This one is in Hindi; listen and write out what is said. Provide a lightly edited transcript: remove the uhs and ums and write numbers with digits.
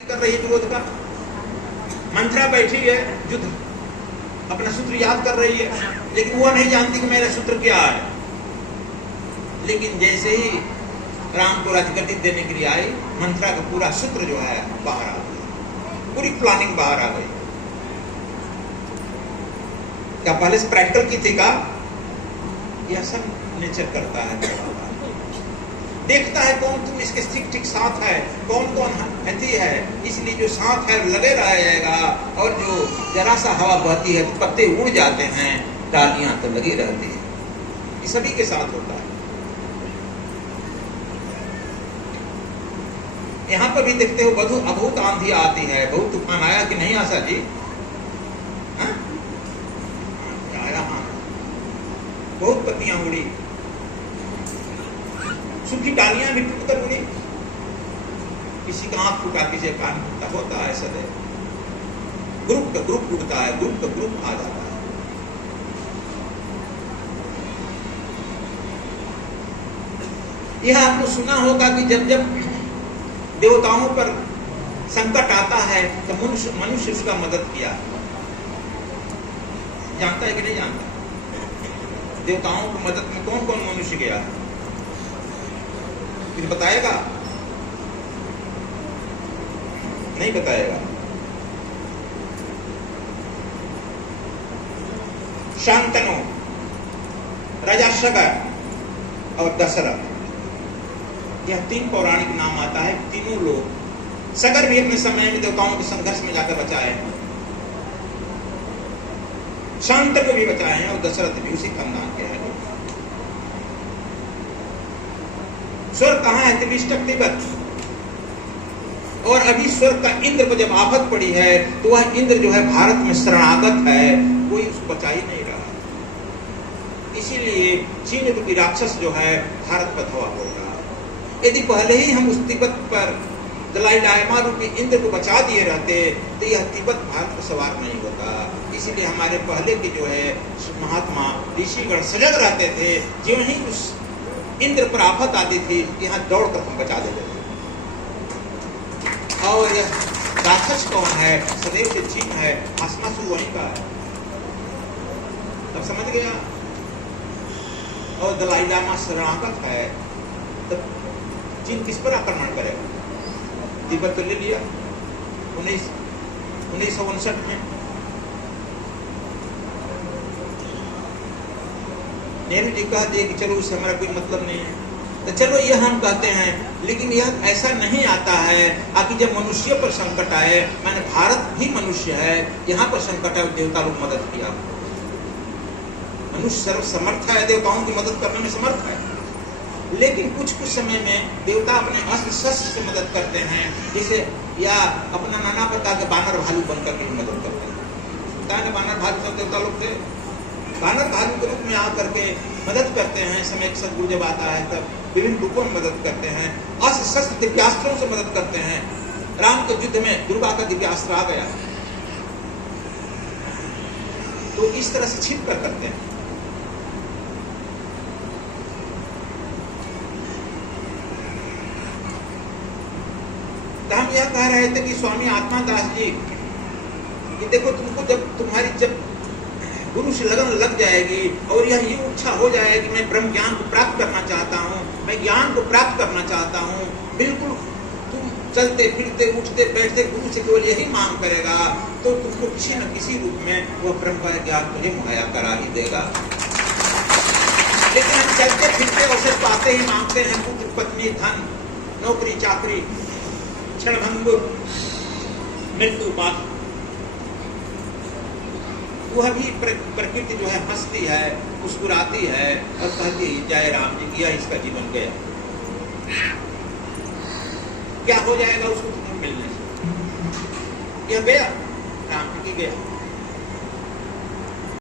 कर रही है विरोध का। मंत्रा बैठी है युद्ध अपना सूत्र याद कर रही है, लेकिन वो नहीं जानती कि मेरा सूत्र क्या है। लेकिन जैसे ही राम को राजगद्दी देने के लिए आई, मंत्रा का पूरा सूत्र जो है बाहर आ गया, पूरी प्लानिंग बाहर आ गई। क्या पहले से प्रैक्टिकल की थी का? यह सब नेचर करता है, देखता है कौन तुम इसके ठीक ठीक साथ है, कौन कौन हथी है, इसलिए जो साथ है लगे रह जाएगा, और जो जरा सा हवा बहती है तो पत्ते उड़ जाते हैं, डालियां तो लगी रहती है। ये सभी के साथ होता है। यहाँ पर भी देखते हो बहुत आंधी आती है, बहुत तूफान आया कि नहीं आशा जी? आया, हाँ, बहुत पत्तियां उड़ी, सूखी डालियां भी टूटकर उड़ी, किसी का आंख फूटा, किसी का कान फूटा, होता है ऐसा। ग्रुप का ग्रुप टूटता है, ग्रुप का ग्रुप आ जाता है। यह आपने सुना होगा कि जब जब देवताओं पर संकट आता है तो मनुष्य उसका मदद किया। जानता है कि नहीं जानता? देवताओं की मदद में कौन कौन मनुष्य गया? फिर बताएगा? नहीं बताएगा। शांतनु, राजा सगर और दशरथ, यह तीन पौराणिक नाम आता है। तीनों लोग, सगर भी अपने समय में देवताओं के संघर्ष में जाकर बचाए हैं, शांतनु भी बचाए हैं, और दशरथ भी उसी खानदान के हैं। स्वर्ग कहाँ है? त्रिविष्टक तिब्बत। और अभी स्वर्ग का इंद्र को जब आफत पड़ी है तो वह इंद्र जो है भारत में शरणागत है, कोई उसको बचा ही नहीं रहा। इसीलिए चीन रूपी राक्षस जो है भारत पर धवा होगा। यदि पहले ही हम उस तिब्बत पर दलाई लामा रूपी इंद्र को बचा दिए रहते तो यह तिब्बत भारत पर सवार नहीं होता। इसीलिए हमारे पहले के जो है महात्मा ऋषिगण सजग रहते थे, जो ही उस इंद्र पर आफत आती थी यहाँ दौड़कर हम बचा देते थे। और यह राक्षस कौन है? सदैव से चीन है, आसमासु वहीं का है। तब समझ गया। और दलाई लामा शरणागत है, तब चीन किस पर आक्रमण करेगा? तिब्बत तो ले लिया 1959 में। नेहरू जी कह दिए कि चलो उससे हमारा कोई मतलब नहीं है, तो चलो यह हम कहते हैं, लेकिन यह ऐसा नहीं आता है कि जब मनुष्य पर संकट आए, माने भारत भी मनुष्य है, यहाँ पर संकट है, देवता लोग मदद किया। मनुष्य सर्व समर्थ है, देवताओं की मदद करने में समर्थ है, लेकिन कुछ कुछ समय में देवता अपने अस्त्र शस्त्र से मदद करते हैं, जैसे या अपना नाना प्रकार के बानर भालू बनकर के मदद करते हैं। बानर भालू सब देवता लोग थे, बानर भालू के रूप में आकर के मदद करते हैं। समय सदगुरु जब आता है तब विभिन्न रूपों में मदद करते हैं, अस्त्र शस्त्र दिव्यास्त्रों से मदद करते हैं। राम के युद्ध में दुर्गा का दिव्यास्त्र आ गया, तो इस तरह से छिप कर करते हैं। तो हम यह कह रहे थे कि स्वामी आत्मादास जी, कि देखो तुमको जब गुरु से लगन लग जाएगी और यह इच्छा हो जाएगी कि मैं ब्रह्म ज्ञान को प्राप्त करना चाहता हूँ, मैं ज्ञान को प्राप्त करना चाहता हूँ, बिल्कुल तुम चलते फिरते उठते बैठते गुरु से केवल यही मांग करेगा, तो तुमको किसी न किसी रूप में वह ब्रह्म का ज्ञान तुझे मुहैया करा ही देगा। लेकिन हम चलते फिरते अवसर पाते ही मांगते हैं पुत्र पत्नी धन नौकरी चाकरी क्षणभंगुर मृत्यु पाप। वह भी प्रकृति जो है हंसती है, मुस्कुराती है और कहती है जय राम जी, किया इसका जीवन गया। क्या हो जाएगा उसको तुम्हें मिलने से? यह गया, राम जी की गया।